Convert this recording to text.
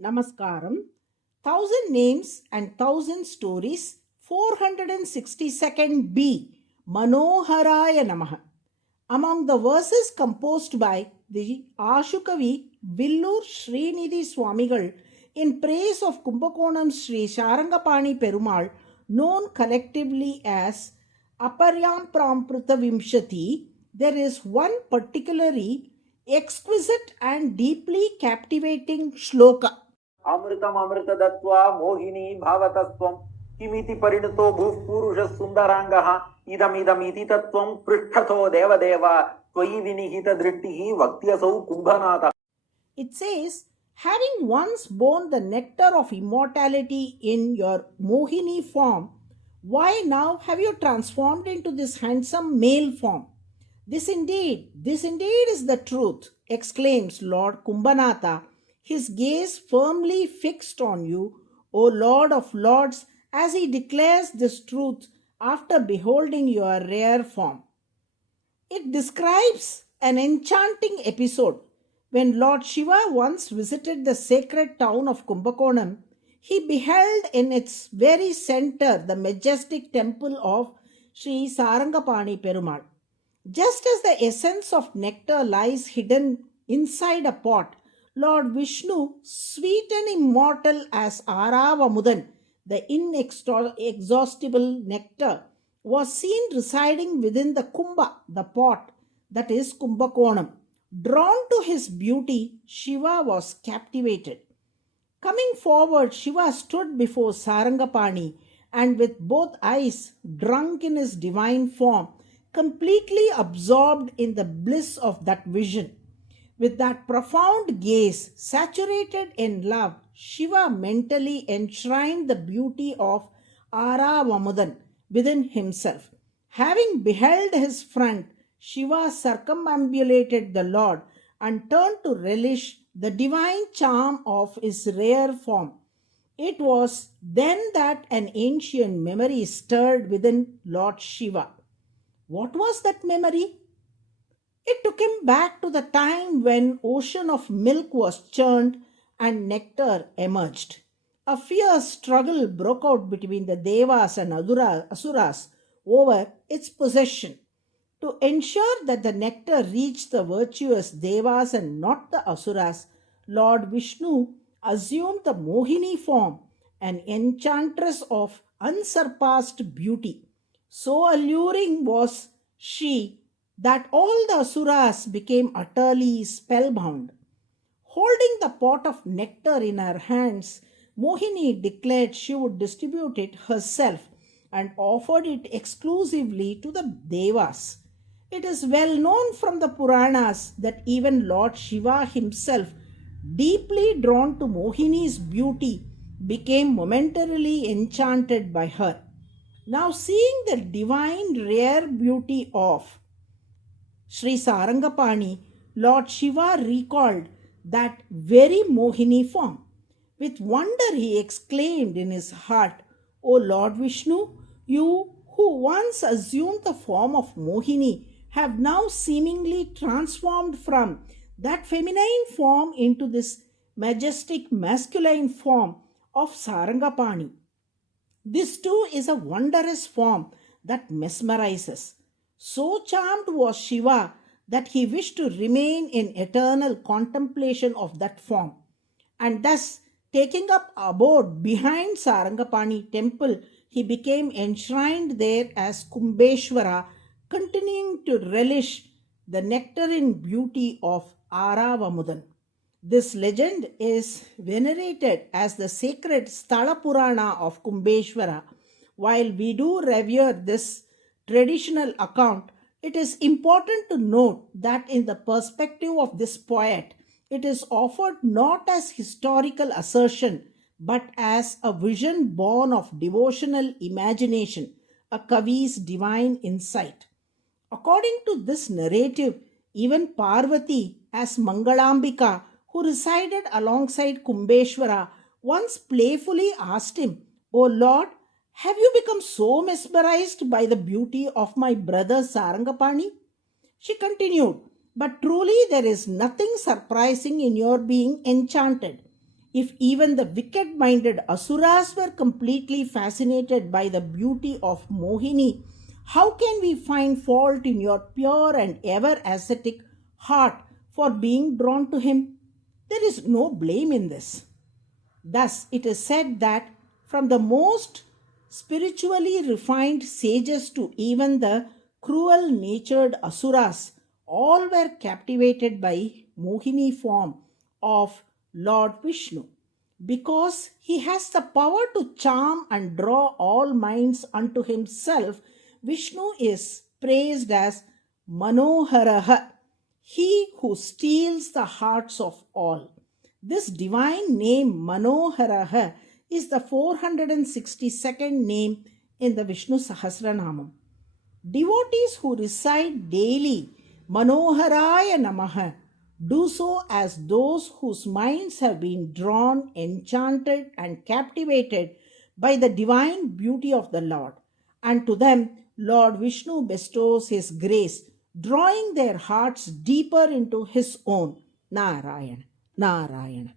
Namaskaram. Thousand Names and Thousand Stories, 462nd B. MANOHARAAYA NAMAH. Among the verses composed by the Ashukavi Villur Srinidhi Swamigal in praise of Kumbakonam Sri Sharangapani Perumal, known collectively as Aparyam Pramprita Vimshati, there is one particularly exquisite and deeply captivating shloka. अमृतम अमृत दत्वा मोहिनी भावतत्वं किमिति परिणतो भूः पुरुषः सुन्दरांगः इदमिदमिति तत्त्वं पृष्ठतो देवदेव त्वयि विनिहित दृष्टिः वक्त्यसौ कुम्भनाथः. It says, having once borne the nectar of immortality in your Mohini form, why now have you transformed into this handsome male form? This indeed is the truth, exclaims Lord Kumbhanatha, his gaze firmly fixed on you, O Lord of Lords, as he declares this truth after beholding your rare form. It describes an enchanting episode. When Lord Shiva once visited the sacred town of Kumbakonam, he beheld in its very center the majestic temple of Sri Sarangapani Perumal. Just as the essence of nectar lies hidden inside a pot, Lord Vishnu, sweet and immortal as Aravamudan, the inexhaustible nectar, was seen residing within the kumbha, the pot, that is Kumbakonam. Drawn to his beauty, Shiva was captivated. Coming forward, Shiva stood before Sarangapani and with both eyes drunk in his divine form, completely absorbed in the bliss of that vision. With that profound gaze, saturated in love, Shiva mentally enshrined the beauty of Aravamudan within himself. Having beheld his front, Shiva circumambulated the Lord and turned to relish the divine charm of his rare form. It was then that an ancient memory stirred within Lord Shiva. What was that memory? It took him back to the time when ocean of milk was churned and nectar emerged. A fierce struggle broke out between the Devas and Asuras over its possession. To ensure that the nectar reached the virtuous Devas and not the Asuras, Lord Vishnu assumed the Mohini form, an enchantress of unsurpassed beauty. So alluring was she that all the Asuras became utterly spellbound. Holding the pot of nectar in her hands, Mohini declared she would distribute it herself and offered it exclusively to the Devas. It is well known from the Puranas that even Lord Shiva himself, deeply drawn to Mohini's beauty, became momentarily enchanted by her. Now, seeing the divine rare beauty of Sri Sarangapani, Lord Shiva recalled that very Mohini form. With wonder he exclaimed in his heart, O Lord Vishnu, you who once assumed the form of Mohini have now seemingly transformed from that feminine form into this majestic masculine form of Sarangapani. This too is a wondrous form that mesmerizes. So charmed was Shiva that he wished to remain in eternal contemplation of that form. And thus, taking up abode behind Sarangapani temple, he became enshrined there as Kumbeshwara, continuing to relish the nectarine beauty of Aravamudan. This legend is venerated as the sacred Sthala Purana of Kumbeshwara. While we do revere this traditional account, it is important to note that in the perspective of this poet, it is offered not as historical assertion but as a vision born of devotional imagination, a Kavi's divine insight. According to this narrative, even Parvati, as Mangalambika, who resided alongside Kumbeshwara, once playfully asked him, O Lord, have you become so mesmerized by the beauty of my brother Sarangapani? She continued, but truly there is nothing surprising in your being enchanted. If even the wicked minded Asuras were completely fascinated by the beauty of Mohini, how can we find fault in your pure and ever ascetic heart for being drawn to him? There is no blame in this. Thus, it is said that from the most spiritually refined sages to even the cruel natured Asuras, all were captivated by Mohini form of Lord Vishnu. Because he has the power to charm and draw all minds unto himself, Vishnu is praised as Manoharaha, he who steals the hearts of all. This divine name Manoharaha is the 462nd name in the Vishnu Sahasranamam. Devotees who recite daily Manoharaya Namaha do so as those whose minds have been drawn, enchanted, and captivated by the divine beauty of the Lord. And to them, Lord Vishnu bestows his grace, drawing their hearts deeper into his own. Narayana, Narayana.